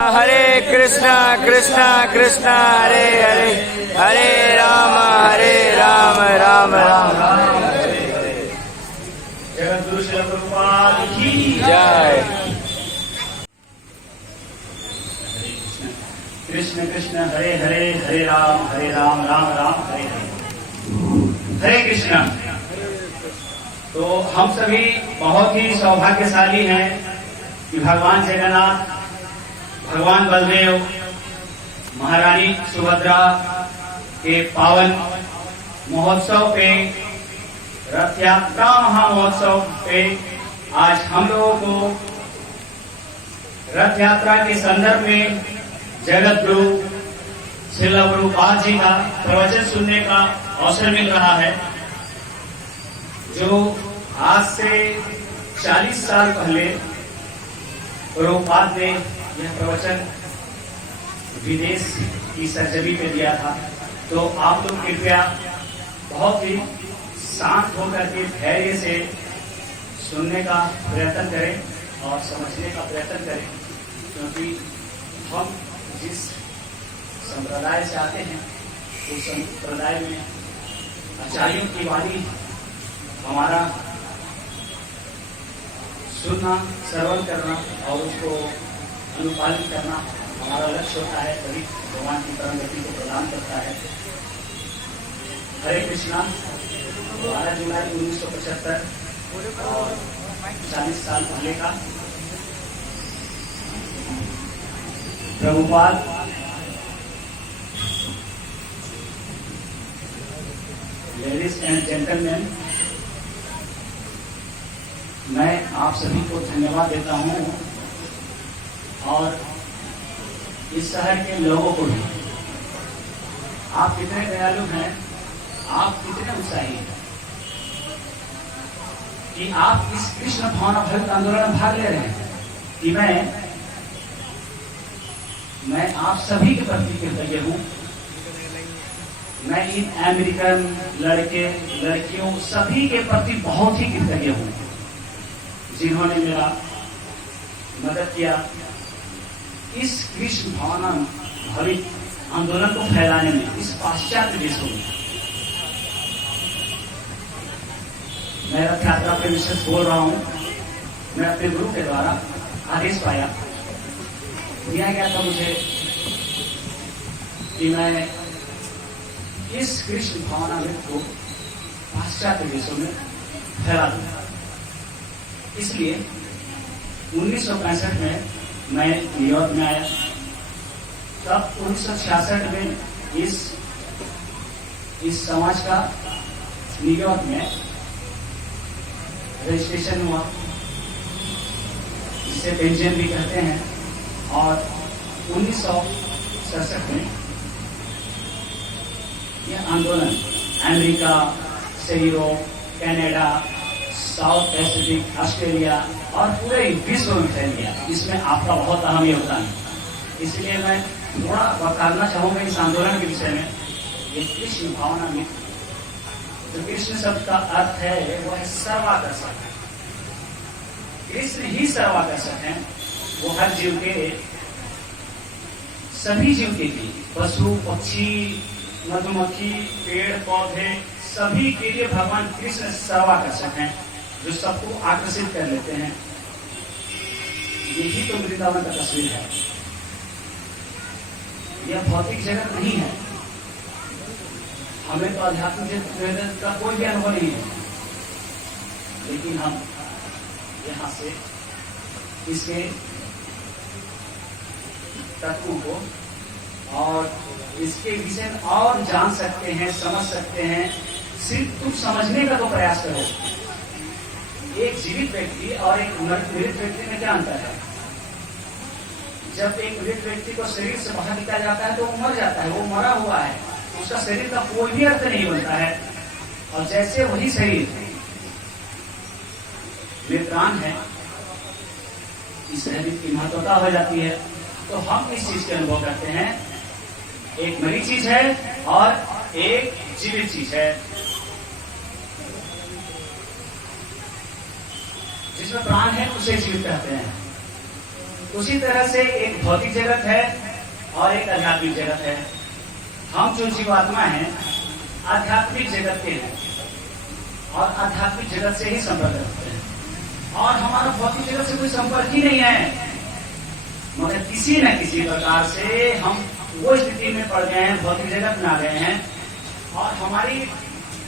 हरे कृष्णा कृष्णा कृष्णा हरे हरे हरे राम राम राम जगद्गुरु श्री प्रभुपाद की जय। कृष्ण कृष्ण हरे हरे हरे राम राम राम हरे हरे। हरे कृष्ण। तो हम सभी बहुत ही सौभाग्यशाली हैं कि भगवान जगन्नाथ, भगवान बलदेव, महारानी सुभद्रा के पावन महोत्सव पे, रथ यात्रा महामहोत्सव पे आज हम लोगों को रथ यात्रा के संदर्भ में जगत गुरु श्रील प्रभुपाद जी का प्रवचन सुनने का अवसर मिल रहा है, जो आज से 40 साल पहले प्रभुपाद ने यह प्रवचन विदेश की सरजमी पे दिया था। तो आप लोग कृपया बहुत ही शांत होकर के धैर्य से सुनने का प्रयत्न करें और समझने का प्रयत्न करें, क्योंकि हम जिस संप्रदाय से आते हैं उस संप्रदाय में आचार्यों की वाणी हमारा सुनना, श्रवण करना और उसको अनुपालन करना हमारा लक्ष्य होता है, तभी भगवान की परम गति को प्रदान करता है। हरे कृष्णा। 12 जुलाई 1975 और 40 साल पहले का प्रभुपाद लेडीज एंड जेंटलमैन, मैं आप सभी को धन्यवाद देता हूं और इस शहर के लोगों को भी। आप कितने दयालु हैं, आप कितने उत्साही हैं कि आप इस कृष्ण भावना भक्त आंदोलन में भाग ले रहे हैं कि मैं आप सभी के प्रति कृतज्ञ हूं। मैं इन अमेरिकन लड़के लड़कियों सभी के प्रति बहुत ही कृतज्ञ हूं, जिन्होंने मेरा मदद किया इस कृष्ण भावना भवित आंदोलन को फैलाने में इस पाश्चात्य देशों में। मैं रथ यात्रा पे विशेष बोल रहा हूं। मैं अपने गुरु के द्वारा आदेश पाया, दिया गया था मुझे कि मैं इस कृष्ण भावना को पाश्चात्य देशों में फैला दूंगा। इसलिए 1965 में मैं न्यूयॉर्क में आया। तब 1966 में इस समाज का न्यूयॉर्क में रजिस्ट्रेशन हुआ, जिसे पेंशन भी कहते हैं। और 1967 में यह आंदोलन अमेरिका से Europe, Canada, south Pacific, Australia और पूरे विश्व में फैल गया। इसमें आपका बहुत अहम योगदान है। इसलिए मैं थोड़ा बताना चाहूंगा इस आंदोलन के विषय में। ये कृष्ण भावना में जो कृष्ण शब्द का अर्थ है वह है सर्वाकर्षक है। कृष्ण ही सर्वाकर्षक है। वो हर जीव के, सभी जीव के लिए, पशु पक्षी, मधुमक्खी, पेड़ पौधे, सभी के लिए भगवान कृष्ण सर्वाकर्षक हैं, जो सबको आकर्षित कर लेते हैं। यही तो वृंदावन का तस्वीर है। यह भौतिक जगत नहीं है। हमें तो आध्यात्मिक जगत का कोई भी अनुभव नहीं है, लेकिन हम यहां से इसके तत्वों को और इसके विषय में और जान सकते हैं, समझ सकते हैं। सिर्फ तुम समझने का तो प्रयास करो। एक जीवित व्यक्ति और एक मृत व्यक्ति में क्या अंतर है? जब एक मृत व्यक्ति को शरीर से बाहर निकाला जाता है तो वो मर जाता है, वो मरा हुआ है, उसका शरीर का कोई भी अर्थ नहीं बनता है। और जैसे वही शरीर में प्राण है, इस शरीर की महत्वता हो जाती है। तो हम इस चीज के अनुभव करते हैं, एक मरी चीज है और एक जीवित चीज है। जिसमें प्राण है उसे जीवित कहते हैं। उसी तरह से एक भौतिक जगत है और एक आध्यात्मिक जगत है। हम जो जीवात्मा हैं आध्यात्मिक जगत के हैं और आध्यात्मिक जगत से ही संपर्क रखते हैं और हमारा भौतिक जगत से कोई संपर्क ही नहीं है। मगर किसी न किसी प्रकार से हम वो स्थिति में पड़ गए हैं, भौतिक जगत में आ गए हैं और हमारी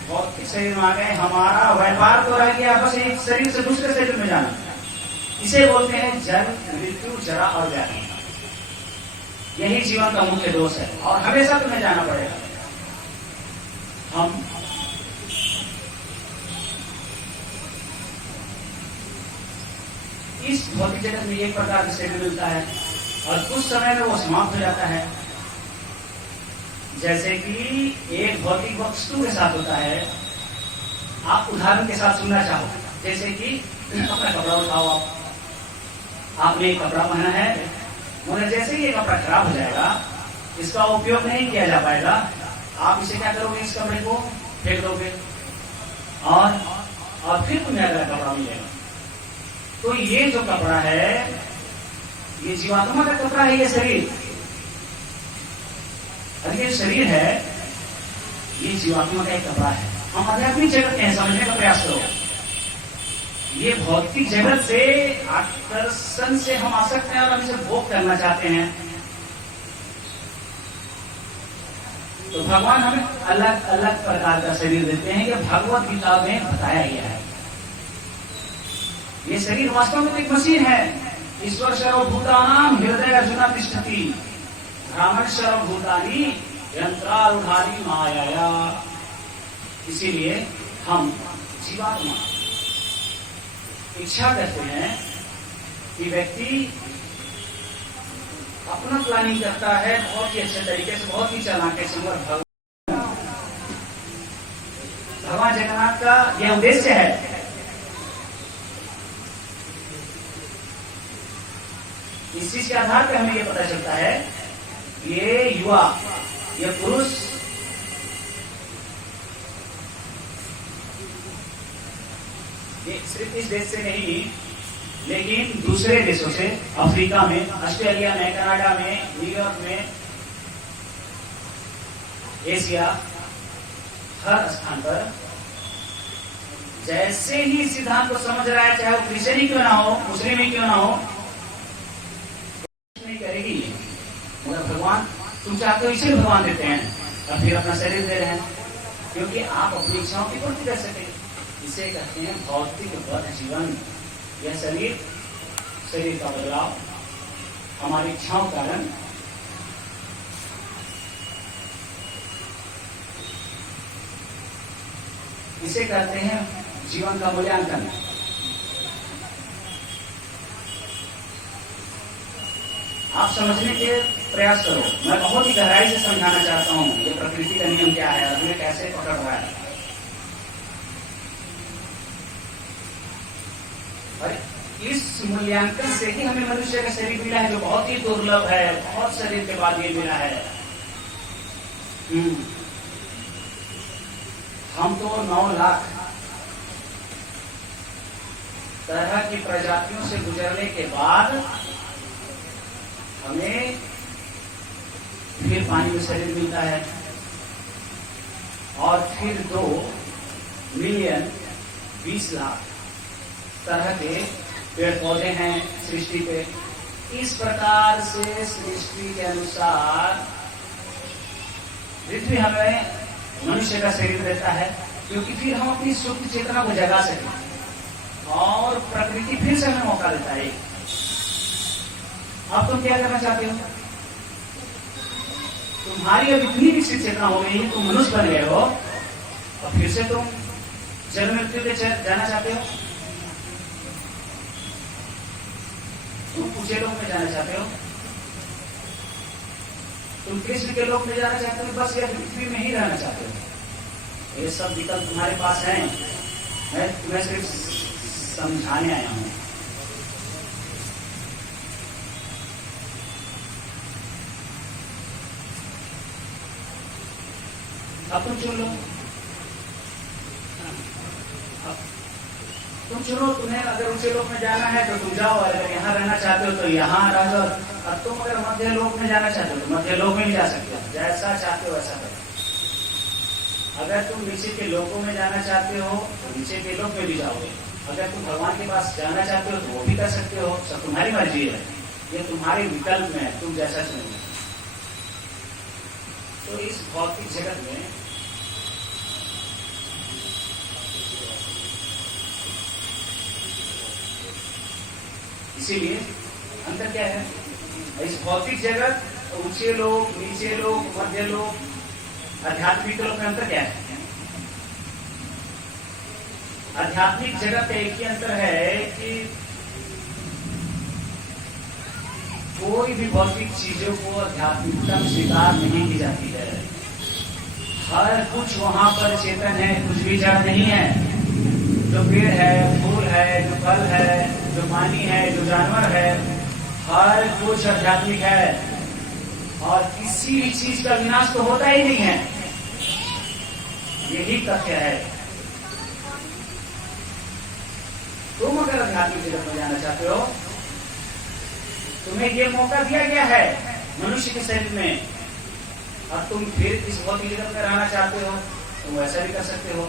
भौतिक शरीर में आ गए। हमारा व्यापार तो रह गया बस एक शरीर से दूसरे शरीर में जाना। इसे बोलते हैं जन्म, मृत्यु, जरा और व्याधि। यही जीवन का मुख्य दोष है और हमेशा तुम्हें जाना पड़ेगा। हम इस भौतिक जगत में एक प्रकार का शरीर मिलता है और कुछ समय में वो समाप्त हो जाता है। जैसे कि एक भौतिक वस्तु के साथ होता है। आप उदाहरण के साथ सुनना चाहो, जैसे कि अपना कपड़ा उठाओ, आपने एक कपड़ा पहना है, मगर जैसे ही ये कपड़ा खराब हो जाएगा, इसका उपयोग नहीं किया जा पाएगा, आप इसे क्या करोगे? इस कपड़े को फेंक दोगे और फिर तुम्हें अगला कपड़ा मिलेगा। तो ये जो कपड़ा है ये जीवात्मा का कपड़ा है, ये शरीर। और ये शरीर है ये जीवात्मा का एक कपड़ा है। हम आध्यात्मिक जगत के हैं, समझने का प्रयास करो। ये भौतिक जगत से आकर्षण से हम आसक्त हैं और हम इसे भोग करना चाहते हैं। तो भगवान हमें अलग अलग प्रकार का शरीर देते हैं। ये भगवत गीता में बताया गया है। ये शरीर वास्तव में एक मशीन है। ईश्वर सर्वभूतानां हृदय अर्जुना तिष्ठति, ब्राह्मण सर्वभूतानि यंत्रारूढ़ानि माया। इसीलिए हम जीवात्मा इच्छा करते हैं कि व्यक्ति अपना प्लानिंग करता है बहुत ही अच्छे तरीके से, बहुत ही चालाकी से। भगवान जगन्नाथ का यह उद्देश्य है। इस चीज के आधार पर हमें यह पता चलता है ये युवा, ये पुरुष ये सिर्फ इस देश से नहीं लेकिन दूसरे देशों से, अफ्रीका में, ऑस्ट्रेलिया में, कनाडा में, न्यूयॉर्क में, एशिया, हर स्थान पर जैसे ही सिद्धांत को समझ रहा है, चाहे वो क्रिश्चियन ही क्यों ना हो, मुस्लिम ही क्यों ना हो, नहीं करेगी। मगर भगवान, तुम चाहते हो इसे भगवान देते हैं और फिर अपना शरीर दे रहे हैं क्योंकि आप अपनी इच्छाओं की पूर्ति कर सके। इसे कहते हैं भौतिक बद्ध जीवन। यह शरीर का बदलाव हमारी इच्छाओं के कारण इसे कहते हैं जीवन का मूल्यांकन। आप समझने के प्रयास करो। मैं बहुत ही गहराई से समझाना चाहता हूं ये प्रकृति का नियम क्या है और हमें कैसे पकड़ रहा है। और इस मूल्यांकन से ही हमें मनुष्य का शरीर मिला है, जो बहुत ही दुर्लभ है। बहुत शरीर के बाद ये मिला है। हम तो 9 लाख तरह की प्रजातियों से गुजरने के बाद हमें फिर पानी में शरीर मिलता है और फिर 2 मिलियन 20 लाख तरह के पेड़ पौधे हैं सृष्टि पे। इस प्रकार से सृष्टि के अनुसार पृथ्वी हमें मनुष्य का शरीर देता है क्योंकि फिर हम अपनी सुप्त चेतना को जगा सकें और प्रकृति फिर से हमें मौका देता है। अब तुम क्या करना चाहते हो? तुम्हारी अब इतनी विकसित चेतना हो गई, तुम मनुष्य बन गए हो और फिर से तुम जन्म मृत्यु पे जाना चाहते हो। तुम ऊंचे लोक में जाना चाहते हो, तुम कृष्ण के लोक में जाना चाहते हो, बस या पृथ्वी में ही रहना चाहते हो। ये सब विकल्प तुम्हारे पास हैं। मैं तुम्हें सिर्फ समझाने आया हूं। अब तुम चुन लो। तो तुम चुनो, तुम्हें अगर ऊंचे लोक में जाना है तो तुम जाओ, अगर यहाँ रहना चाहते हो तो यहाँ रह जाओ। अब तुम अगर मध्य लोक में जाना चाहते हो तो मध्य लोक में भी जा सकते हो, जैसा चाहते हो वैसा करो। अगर तुम नीचे के लोकों में जाना चाहते हो तो नीचे के लोक में भी जाओगे। अगर तुम भगवान के पास जाना चाहते हो तो वो भी कर सकते हो, सब तुम्हारी मर्जी है, ये तुम्हारे विकल्प में है, तुम जैसा चुनो। तो इस भौतिक जगत में इसीलिए अंतर क्या है? इस भौतिक जगत, ऊंचे लोग, नीचे लोग, मध्य लोग, आध्यात्मिक लोग में अंतर क्या है? आध्यात्मिक जगत का एक ही अंतर है कि कोई भी भौतिक चीजों को आध्यात्मिकता में स्वीकार नहीं की जाती है। हर कुछ वहां पर चेतन है, कुछ भी जड़ नहीं है। जो पेड़ है, फूल है, जो फल है, जो पानी है, जो जानवर है, हर कुछ आध्यात्मिक है। और किसी भी चीज का विनाश तो होता ही नहीं है, यही तथ्य है। तुम अगर आध्यात्मिक जगत में जाना चाहते हो, तुम्हें ये मौका दिया गया है मनुष्य के शरीर में, और तुम फिर इस भौतिक जगत में रहना चाहते हो तुम वैसा भी कर सकते हो।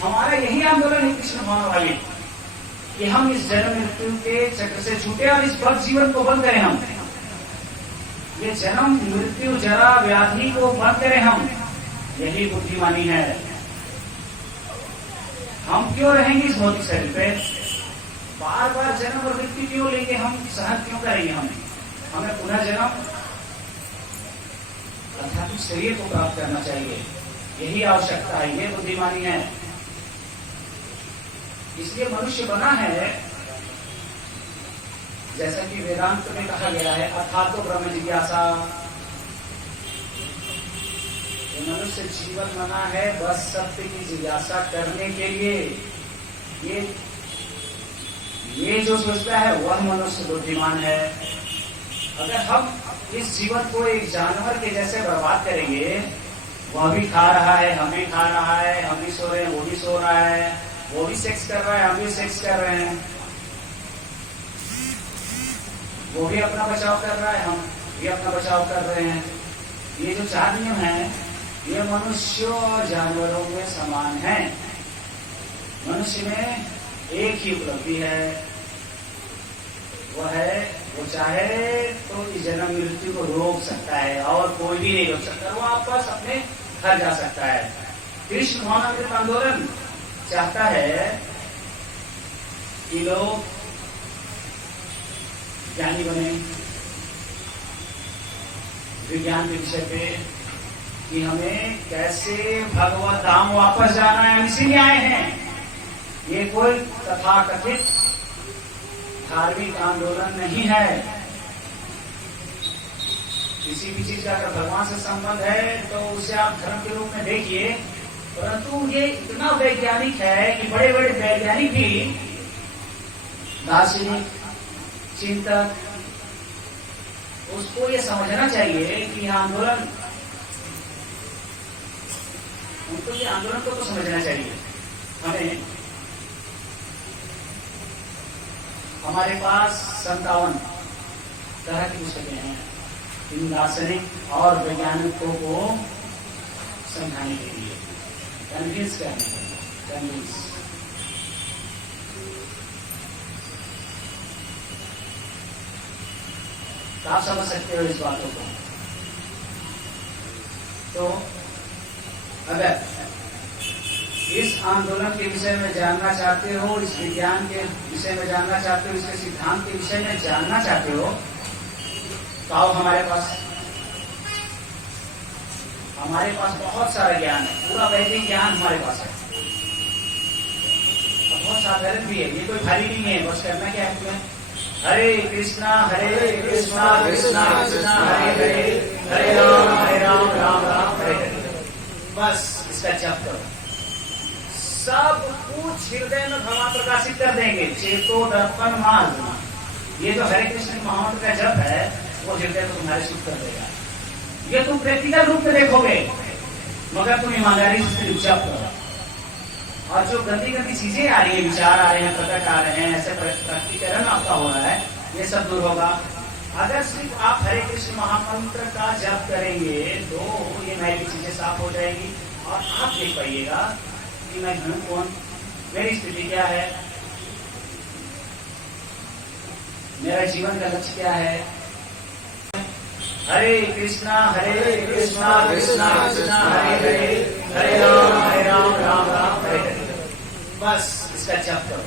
हमारा यही आंदोलन है कृष्ण भगवान वाले, कि हम इस जन्म मृत्यु के चक्र से छूटे और इस भक्त जीवन को बंद करें। हम ये जन्म मृत्यु जरा व्याधि को बंद करें, हम यही बुद्धिमानी है। हम क्यों रहेंगे इस भौतिक शरीर पे? बार बार जन्म और मृत्यु क्यों लेंगे? हम सहन क्यों करेंगे? हमें पुनः जन्म आध्यात्मिक शरीर को प्राप्त करना चाहिए, यही आवश्यकता है, ये बुद्धिमानी है। इसलिए मनुष्य बना है, जैसा कि वेदांत में कहा गया है, अर्थातो ब्रह्म जिज्ञासा। मनुष्य जीवन बना है बस सत्य की जिज्ञासा करने के लिए। ये जो सोचता है वह मनुष्य बुद्धिमान है। अगर हम इस जीवन को एक जानवर के जैसे बर्बाद करेंगे, वह भी खा रहा है, हम भी खा रहा है, हम भी सो रहे हैं, वो भी सो रहा है, वो भी सेक्स कर रहा है, हम भी सेक्स कर रहे हैं, वो भी अपना बचाव कर रहा है, हम भी अपना बचाव कर रहे हैं। ये जो चार नियम है, ये मनुष्यों और जानवरों में समान है। मनुष्य में एक ही उपलब्धि है, वो चाहे तो इस जन्म मृत्यु को रोक सकता है और कोई भी नहीं रोक सकता। वो वापस अपने घर जा सकता है। कृष्ण भगवान आंदोलन चाहता है कि लोग ज्ञानी बने, विज्ञान के विषय पे, कि हमें कैसे भगवत धाम वापस जाना है, हम इसीलिए आए हैं। ये कोई तथाकथित धार्मिक आंदोलन नहीं है। किसी भी चीज का अगर भगवान से संबंध है तो उसे आप धर्म के रूप में देखिए, परंतु ये इतना वैज्ञानिक है कि बड़े बड़े वैज्ञानिक भी, दार्शनिक, चिंतक, उसको ये समझना चाहिए कि आंदोलन, उनको ये आंदोलन को तो समझना चाहिए। हमारे पास 57 तरह की पुस्तकें हैं इन दार्शनिक और वैज्ञानिकों को समझाने के लिए, कन्विंस करने के लिए, कन्विंस। तो आप समझ सकते हो इस बातों को। तो अगर इस आंदोलन के विषय में जानना चाहते हो, इस विज्ञान के विषय में जानना चाहते हो, इसके सिद्धांत के विषय में जानना चाहते हो, तो आओ हमारे पास। हमारे पास बहुत सारा ज्ञान है, पूरा वैदिक ज्ञान हमारे पास है, और बहुत साधारण भी है, ये कोई भारी नहीं है। बस करना क्या है तुम्हें? हरे कृष्णा कृष्णा कृष्णा हरे हरे, हरे राम राम राम हरे हरे। बस इसका जप करो, सब कुछ हृदय में भगवान प्रकाशित कर देंगे। चेतो दर्पण मान, ये जो हरे कृष्ण महामंत्र का जप है वो हृदय को तुम्हारे शुद्ध कर देगा। ये तुम प्रैक्टिकल रूप में देखोगे, मगर तुम ईमानदारी से जप करो। और जो गंदी गंदी चीजें आ रही है, विचार आ रहे हैं, प्रकट आ रहे हैं, ऐसे प्रकटीकरण आपका हो रहा है, ये सब दूर होगा। अगर सिर्फ आप हरे कृष्ण महामंत्र का जप करेंगे तो ये मैली चीजें साफ हो जाएगी और आप देख पाइएगा कि मैं हूं कौन, मेरी स्थिति क्या है, मेरा जीवन का लक्ष्य क्या है। हरे कृष्णा कृष्णा कृष्णा हरे हरे, हरे राम राम राम हरे हरे। बस इसका जप करो।